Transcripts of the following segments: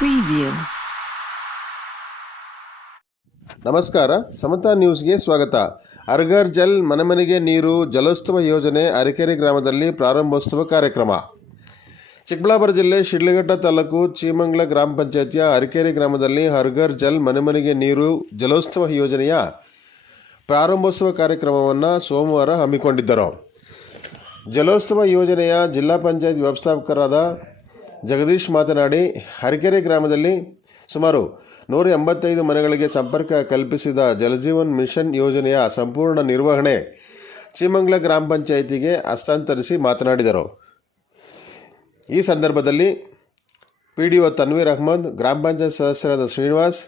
Preview ನಮಸ್ಕಾರ, ಸಮತಾ ನ್ಯೂಸ್ಗೆ ಸ್ವಾಗತ. ಅರ್ಗರ್ ಜಲ್ ಮನೆಮನೆಗೆ ನೀರು, ಜಲೋತ್ಸವ ಯೋಜನೆ ಅರಕೆರೆ ಗ್ರಾಮದಲ್ಲಿ ಪ್ರಾರಂಭೋತ್ಸವ ಕಾರ್ಯಕ್ರಮ. ಚಿಕ್ಕಬಳ್ಳಾಪುರ ಜಿಲ್ಲೆ ಶಿಡ್ಲಘಟ್ಟ ತಾಲೂಕು ಚೀಮಂಗ್ಲ ಗ್ರಾಮ ಪಂಚಾಯತಿಯ ಅರಕೆರೆ ಗ್ರಾಮದಲ್ಲಿ ಹರ್ಗರ್ ಜಲ್ ಮನೆಮನೆಗೆ ನೀರು, ಜಲೋತ್ಸವ ಯೋಜನೆಯ ಪ್ರಾರಂಭೋತ್ಸವ ಕಾರ್ಯಕ್ರಮವನ್ನು ಸೋಮವಾರ ಹಮ್ಮಿಕೊಂಡಿದ್ದರು. ಜಲೋತ್ಸವ ಯೋಜನೆಯ ಜಿಲ್ಲಾ ಪಂಚಾಯತ್ ವ್ಯವಸ್ಥಾಪಕರಾದ ಜಗದೀಶ್ ಮಾತನಾಡಿ, ಹರಿಕೆರೆ ಗ್ರಾಮದಲ್ಲಿ ಸುಮಾರು ನೂರ ಎಂಬತ್ತೈದು ಮನೆಗಳಿಗೆ ಸಂಪರ್ಕ ಕಲ್ಪಿಸಿದ ಜಲಜೀವನ್ ಮಿಷನ್ ಯೋಜನೆಯ ಸಂಪೂರ್ಣ ನಿರ್ವಹಣೆ ಚಿಮಂಗ್ಲ ಗ್ರಾಮ ಪಂಚಾಯಿತಿಗೆ ಹಸ್ತಾಂತರಿಸಿ ಮಾತನಾಡಿದರು. ಈ ಸಂದರ್ಭದಲ್ಲಿ P D O Tanveer Ahmed, ಗ್ರಾಮ ಪಂಚಾಯತ್ ಸದಸ್ಯರಾದ ಶ್ರೀನಿವಾಸ್,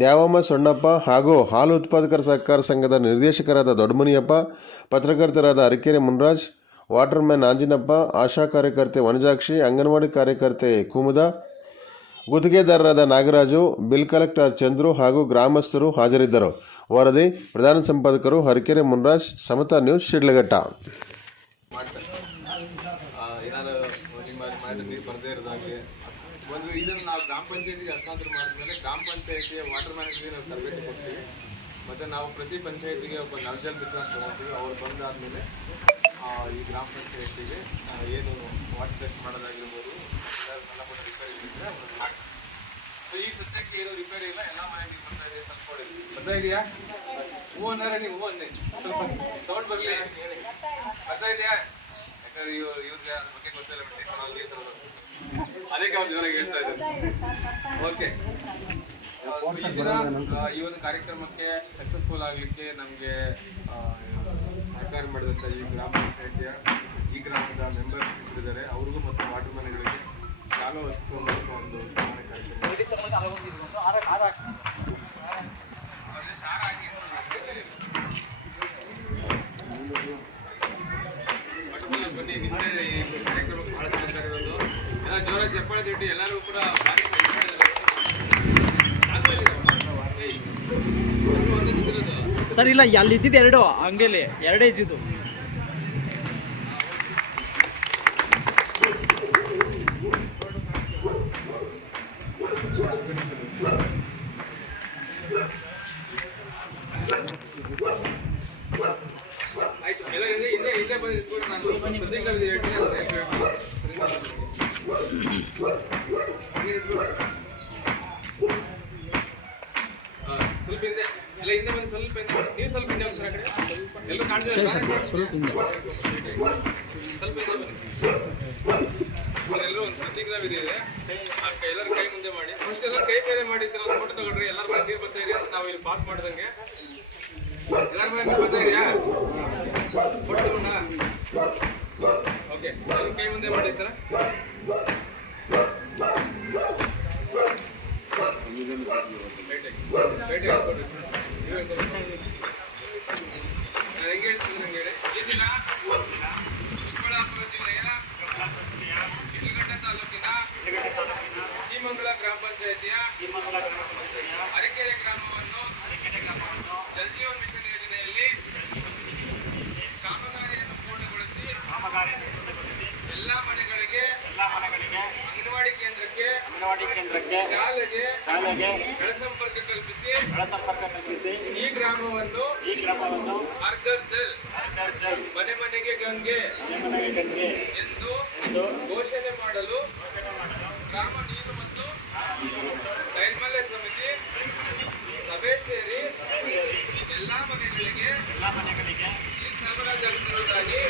ದ್ಯಾವಮ್ಮ ಸೊಣ್ಣಪ್ಪ ಹಾಗೂ ಹಾಲು ಉತ್ಪಾದಕರ ಸಹಕಾರ ಸಂಘದ ನಿರ್ದೇಶಕರಾದ ದೊಡ್ಡಮುನಿಯಪ್ಪ, ಪತ್ರಕರ್ತರಾದ ಅರಕೆರೆ ಮುನ್ರಾಜ್ ವಾಟರ್ಮ್ಯಾನ್ ಆಂಜಿನಪ್ಪ ಆಶಾ ಕಾರ್ಯಕರ್ತೆ ವನಜಾಕ್ಷಿ, ಅಂಗನವಾಡಿ ಕಾರ್ಯಕರ್ತೆ ಕುಮುದ, ಗುತ್ತಿಗೆದಾರರಾದ ನಾಗರಾಜು, ಬಿಲ್ ಕಲೆಕ್ಟರ್ ಚಂದ್ರು ಹಾಗೂ ಗ್ರಾಮಸ್ಥರು ಹಾಜರಿದ್ದರು. ವರದಿ, ಪ್ರಧಾನ ಸಂಪಾದಕರು ಹರಕೆರೆ ಮುನ್ರಾಜ್, ಸಮತಾ ನ್ಯೂಸ್ ಶಿಡ್ಲಘಟ್ಟ. ಒಂದು ನಾವು ಗ್ರಾಮ ವಾಟರ್ ನಾವು ಪ್ರತಿ ಪಂಚಾಯತಿಗೆ ಒಬ್ಬ ನವಜಲ್ ಮಿತ್ರ ಅಂತ ತಗೊಳ್ತೀವಿ ಅವ್ರು ಬಂದಾದಮೇಲೆ ಈ ಗ್ರಾಮ ಪಂಚಾಯತಿಗೆ ಏನು ವಾಟರ್ ಟೆಸ್ಟ್ ಮಾಡೋದಾಗಿರ್ಬೋದು ಸಣ್ಣ ಪುಟ್ಟ ರಿಪೇರಿ ಇದ್ದರೆ ಸೊ ಈ ಸದ್ಯಕ್ಕೆ ಏನು ರಿಪೇರಿ ಇಲ್ಲ, ಎಲ್ಲ ಮನೆಗೆ ಬರ್ತಾ ಇದೆ ತಂದ್ಕೊಂಡಿದ್ವಿ ಬರ್ತಾ ಇದೆಯಾ? ಹೂವು ಅನ್ನಾರೆ ನೀವು ಹೂವು ಅನ್ನಿ ಸ್ವಲ್ಪ ಸೌಂಡ್ ಬರಲಿ ಬರ್ತಾ ಇದೆಯಾ? ಯಾಕಂದ್ರೆ ಇವ್ರು, ಇವ್ರಿಗೆ ಅದ್ರ ಬಗ್ಗೆ ಗೊತ್ತಿಲ್ಲ ಬಿಡಿ ಟೆಕ್ನಾಲಜಿ ಅದಕ್ಕೆ ಅವ್ರು ಜೋರಾಗಿ ಹೇಳ್ತಾ ಇದ್ದಾರೆ. ಓಕೆ ಈ ದಿನ ಈ ಒಂದು ಕಾರ್ಯಕ್ರಮಕ್ಕೆ ಸಕ್ಸಸ್ಫುಲ್ ಆಗಲಿಕ್ಕೆ ನಮಗೆ ಸಹಕಾರ ಮಾಡಿದಂಥ ಈ ಗ್ರಾಮ ಪಂಚಾಯಿತಿಯ, ಈ ಗ್ರಾಮದ ಮೆಂಬರ್ಸ್ ಇದ್ದಾರೆ ಅವ್ರಿಗೂ ಮತ್ತು ವಾಟರ್ ಮನೆಗಳಿಗೆ ಶಾಲಾ ಮೂಲಕ ಒಂದು ಸನ್ಮಾನ ಕಾರ್ಯಕ್ರಮ ಅದೇ ಸಾರ ಹಾಕಿ ಮಠದಲ್ಲಿ ಬನ್ನಿ ನಿಮ್ಮದೇ ಈ ಕಾರ್ಯಕ್ರಮಕ್ಕೆ ಬಹಳ ಸಹಕಾರ ಇರೋದು ಎಲ್ಲ ಜೋರಾಗಿ ಚಪ್ಪಾಳೆ ತಿಟ್ಟಿ ಎಲ್ಲರೂ ಕೂಡ ಭಾರಿ ಖುಷಿ ಪಟ್ಟಿದ್ದಾರೆ. ನಾನು ಬಂದಿದ್ದೆ. ಏಯ್, ಎಲ್ಲರೂ ಒಂದೇ ನಿಂತಿರೋದು. ಸರ್ ಇಲ್ಲ ಅಲ್ಲಿ ಇದ್ದಿದ್ದು ಎರಡು ಅಂಗಡಿಯಲ್ಲಿ ಎರಡೇ ಇದ್ದಿದ್ದು ಆಯ್ತು ಎಲ್ಲ ಹಿಂದೆ ಹಿಂದೆ ಹಿಂದೆ ಬಂದು ನಿಂತ್ಕೊಂಡು ನಾನು ಪ್ರತೀಕ್ ಅವ್ರಿಗೆ ಹೇಳ್ತೀನಿ ಅಂತ ಹೇಳ್ಬಿಟ್ಟು. ಹಂಗೆ ನಿಂತ್ಕೊಳ್ಳಿ. ಹಾ, ಸ್ವಲ್ಪ ಹಿಂದೆ ಎಲ್ಲ ಹಿಂದೆ ಬಂದು ಸ್ವಲ್ಪ ಹಿಂದೆ ನೀವು ಸ್ವಲ್ಪ ಹಿಂದೆ ಒಂದು ಸಲ ಕಡೆ? ಎಲ್ಲರೂ ಕಾಣ್ತಿದ್ದಾರೆ ಸ್ವಲ್ಪ ಹಿಂದೆ. ಸ್ವಲ್ಪ ಹಿಂದೆ ಬನ್ನಿ. ಎಲ್ಲರೂ ಒಂದು ಪ್ರತಿಗ್ರಾಮ್ ಇದೆ. ಎಲ್ಲರ ಕೈ ಮುಂದೆ ಮಾಡಿ. ಫಸ್ಟ್ ಎಲ್ಲ ಕೈ ಬೇರೆ ಮಾಡಿದ್ರೆ ಒಂದು ಫೋಟೋ ತಗೊಳ್ರಿ ಎಲ್ಲರ ಮನೆ ನೀರು ಬರ್ತಾ ಇದೆ ಅಂತ ನಾವು ಇಲ್ಲಿ ಪಾಸ್ ಮಾಡ್ದಂಗೆ? ಎಲ್ಲರ ಮನೆ ನೀರು ಬರ್ತಾ ಇದೆಯಾ? ಫೋಟೋ ತಗೊಂಡ? ಓಕೆ ಎಲ್ಲರ ಕೈ ಮುಂದೆ ಮಾಡಿರ್ತಾರ ಹೇಳ್ತೀನಿ ನಂಗೆ ಹೇಳಿ ಚೀಮಂಗಲ ಗ್ರಾಮ ಪಂಚಾಯತಿಯ ಅರಕೆರೆ ಗ್ರಾಮವನ್ನು ಜಲಜೀವನ್ ಮಿಷನ್ ಯೋಜನೆಯಲ್ಲಿ ಕಾಮಗಾರಿಯನ್ನು ಪೂರ್ಣಗೊಳಿಸಿ ಎಲ್ಲಾ ಮನೆಗಳಿಗೆ ಅಂಗನವಾಡಿ ಕೇಂದ್ರಕ್ಕೆ ಶಾಲೆಗೆ ಶಾಲೆಗೆ ಸಂಪರ್ಕ ಕಲ್ಪಿಸಿ ಸಂಪರ್ಕ ಕಲ್ಪಿಸಿ ಈ ಗ್ರಾಮವನ್ನು ಈ ಗ್ರಾಮವನ್ನು ಅರ್ಗರ್ ಜಲ್ ಸರ್ಕಾರದ ಮನೆ ಮನೆಗೆ ಗಂಗೆ ಮನೆಗೆ ಗಂಗೆ ಎಂದು ಎಂದು ಘೋಷಣೆ ಮಾಡಲು ಗ್ರಾಮ ನೀರು ಮತ್ತು ನೈರ್ಮಲ್ಯ ಸಮಿತಿ ಸಭೆ ಸೇರಿ ಎಲ್ಲಾ ಮನೆಗಳಿಗೆ ಎಲ್ಲ ಮನೆಗಳಿಗೆ ನೀರು ಸರಬರಾಜಾಗುತ್ತಿರುವುದಾಗಿ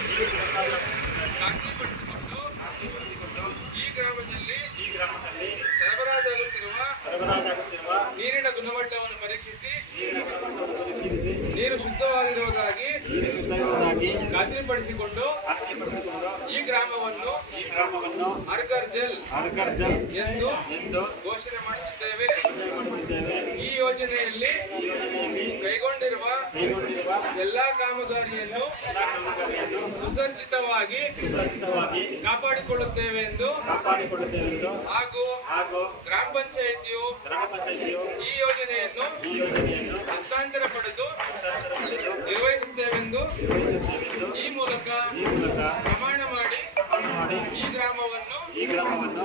ಖಾತ್ರಿಪಡಿಸಿಕೊಂಡು ಈ ಗ್ರಾಮದಲ್ಲಿ ಈ ಗ್ರಾಮದಲ್ಲಿ ಸರಬರಾಜಾಗುತ್ತಿರುವ ಸರಬರಾಜಾಗುತ್ತಿರುವ ನೀರಿನ ಗುಣಮಟ್ಟವನ್ನು ಪರೀಕ್ಷಿಸಿ ನೀರು ಶುದ್ಧವಾಗಿರುವುದಾಗಿ ಖಾತ್ರಿಪಡಿಸಿಕೊಂಡು ಈ ಗ್ರಾಮವನ್ನು ಈ ಗ್ರಾಮವನ್ನು ಅರ್ಗರ್ ಜಲ್ ಅರ್ಗರ್ಜ ಎಂದು ಎಂದು ಘೋಷಣೆ ಮಾಡುತ್ತಿದ್ದೇವೆ ಈ ಯೋಜನೆಯಲ್ಲಿ ಕೈಗೊಂಡಿರುವ ಎಲ್ಲಾ ಕಾಮಗಾರಿಯನ್ನು ಸುರಕ್ಷಿತವಾಗಿ ಕಾಪಾಡಿಕೊಳ್ಳುತ್ತೇವೆ ಎಂದು ಹಾಗೂ ಗ್ರಾಮ ಪಂಚಾಯಿತಿಯು ಈ ಯೋಜನೆಯನ್ನು ಹಸ್ತಾಂತರ ಪಡೆದು ನಿರ್ವಹಿಸುತ್ತೇವೆಂದು ಈ ಮೂಲಕ ಪ್ರಮಾಣ ಮಾಡಿ ಈ ಗ್ರಾಮವನ್ನು ಈ ಗ್ರಾಮವನ್ನು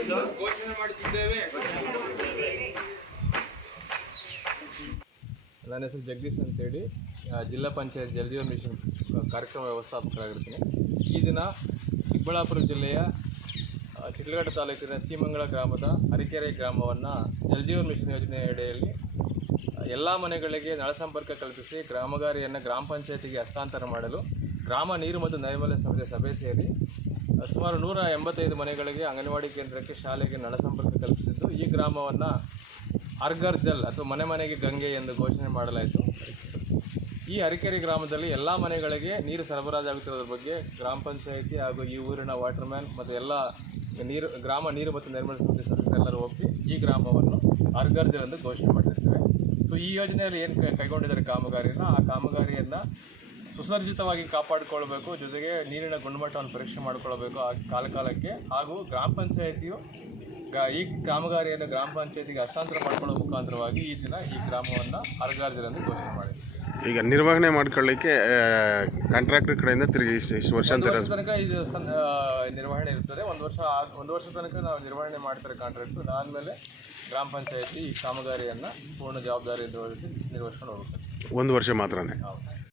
ಎಂದು ಘೋಷಣೆ ಮಾಡುತ್ತಿದ್ದೇವೆ. ನನ್ನ ಹೆಸರು ಜಗದೀಶ್ ಅಂತೇಳಿ. ಜಿಲ್ಲಾ ಪಂಚಾಯತ್ ಜಲಜೀವ ಮಿಷನ್ ಕಾರ್ಯಕ್ರಮ ವ್ಯವಸ್ಥಾಪಕರಾಗಿರ್ತೀನಿ. ಈ ದಿನ ಚಿಕ್ಕಬಳ್ಳಾಪುರ ಜಿಲ್ಲೆಯ ಚಿಕ್ಕಲಗಡ ತಾಲೂಕಿನ ಸೀಮಂಗಳ ಗ್ರಾಮದ ಅರಿಕೆರೆ ಗ್ರಾಮವನ್ನು ಜಲ್ಜೀವನ್ ಮಿಷನ್ ಯೋಜನೆಯಡಿಯಲ್ಲಿ ಎಲ್ಲ ಮನೆಗಳಿಗೆ ನಳ ಸಂಪರ್ಕ ಕಲ್ಪಿಸಿ ಗ್ರಾಮಗಾರಿಯನ್ನು ಗ್ರಾಮ ಪಂಚಾಯತಿಗೆ ಹಸ್ತಾಂತರ ಮಾಡಲು ಗ್ರಾಮ ನೀರು ಮತ್ತು ನೈರ್ಮಲ್ಯ ಸಮಿತಿ ಸಭೆ ಸೇರಿ ಸುಮಾರು ನೂರ ಎಂಬತ್ತೈದು ಮನೆಗಳಿಗೆ ಅಂಗನವಾಡಿ ಕೇಂದ್ರಕ್ಕೆ ಶಾಲೆಗೆ ನಳ ಸಂಪರ್ಕ ಕಲ್ಪಿಸಿದ್ದು. ಈ ಗ್ರಾಮವನ್ನು ಅರ್ಗರ್ ಜಲ್ ಅಥವಾ ಮನೆ ಮನೆಗೆ ಗಂಗೆ ಎಂದು ಘೋಷಣೆ ಮಾಡಲಾಯಿತು. ಈ ಅರಿಕೆರೆ ಗ್ರಾಮದಲ್ಲಿ ಎಲ್ಲ ಮನೆಗಳಿಗೆ ನೀರು ಸರಬರಾಜಾಗುತ್ತಿರೋದ್ರ ಬಗ್ಗೆ ಗ್ರಾಮ ಪಂಚಾಯಿತಿ ಹಾಗೂ ಈ ಊರಿನ ವಾಟರ್ ಮ್ಯಾನ್ ಮತ್ತು ಎಲ್ಲ ನೀರು, ಗ್ರಾಮ ನೀರು ಮತ್ತು ನೈರ್ಮಲ್ಯ ಸಮಿತಿ ಸದಸ್ಯರೆಲ್ಲರೂ ಒಪ್ಪಿ ಈ ಗ್ರಾಮವನ್ನು ಅರ್ಗರ್ ಜಲ್ ಎಂದು ಘೋಷಣೆ ಮಾಡಿರ್ತೇವೆ ಸೊ ಈ ಯೋಜನೆಯಲ್ಲಿ ಏನು ಕೈಗೊಂಡಿದ್ದಾರೆ ಕಾಮಗಾರಿಯನ್ನು ಆ ಕಾಮಗಾರಿಯನ್ನು ಸುಸರ್ಜಿತವಾಗಿ ಕಾಪಾಡಿಕೊಳ್ಬೇಕು ಜೊತೆಗೆ ನೀರಿನ ಗುಣಮಟ್ಟವನ್ನು ಪರೀಕ್ಷೆ ಮಾಡಿಕೊಳ್ಬೇಕು ಆ ಕಾಲ ಕಾಲಕ್ಕೆ ಹಾಗೂ ಗ್ರಾಮ ಪಂಚಾಯಿತಿಯು ಗ- ಈ ಕಾಮಗಾರಿಯನ್ನು ಗ್ರಾಮ ಪಂಚಾಯತಿಗೆ ಹಸ್ತಾಂತರ ಮಾಡಿಕೊಳ್ಳುವ ಮುಖಾಂತರವಾಗಿ ಈ ದಿನ ಈ ಗ್ರಾಮವನ್ನು ಅರ್ಗಾರ್ಜಲ್ ಎಂದು ಘೋಷಣೆ ಮಾಡಿದೆ ಈಗ ನಿರ್ವಹಣೆ ಮಾಡ್ಕೊಳ್ಳಿಕ್ಕೆ ಕಾಂಟ್ರಾಕ್ಟರ್ ಕಡೆಯಿಂದ ತಿರುಗಿ ಇಷ್ಟು ಇಷ್ಟು ವರ್ಷ ತನಕ ಇದು ನಿರ್ವಹಣೆ ಇರ್ತದೆ. ಒಂದು ವರ್ಷ ಒಂದು ವರ್ಷ ತನಕ ನಾವು ನಿರ್ವಹಣೆ ಮಾಡ್ತಾರೆ ಕಾಂಟ್ರಾಕ್ಟ್ ಅದಾದಮೇಲೆ ಗ್ರಾಮ ಪಂಚಾಯತಿ ಈ ಕಾಮಗಾರಿಯನ್ನು ಪೂರ್ಣ ಜವಾಬ್ದಾರಿಯಿಂದ ವಹಿಸಿ ನಿರ್ವಹಿಸ್ಕೊಂಡು ಹೋಗುತ್ತೆ ಒಂದು ವರ್ಷ ಮಾತ್ರನೇ.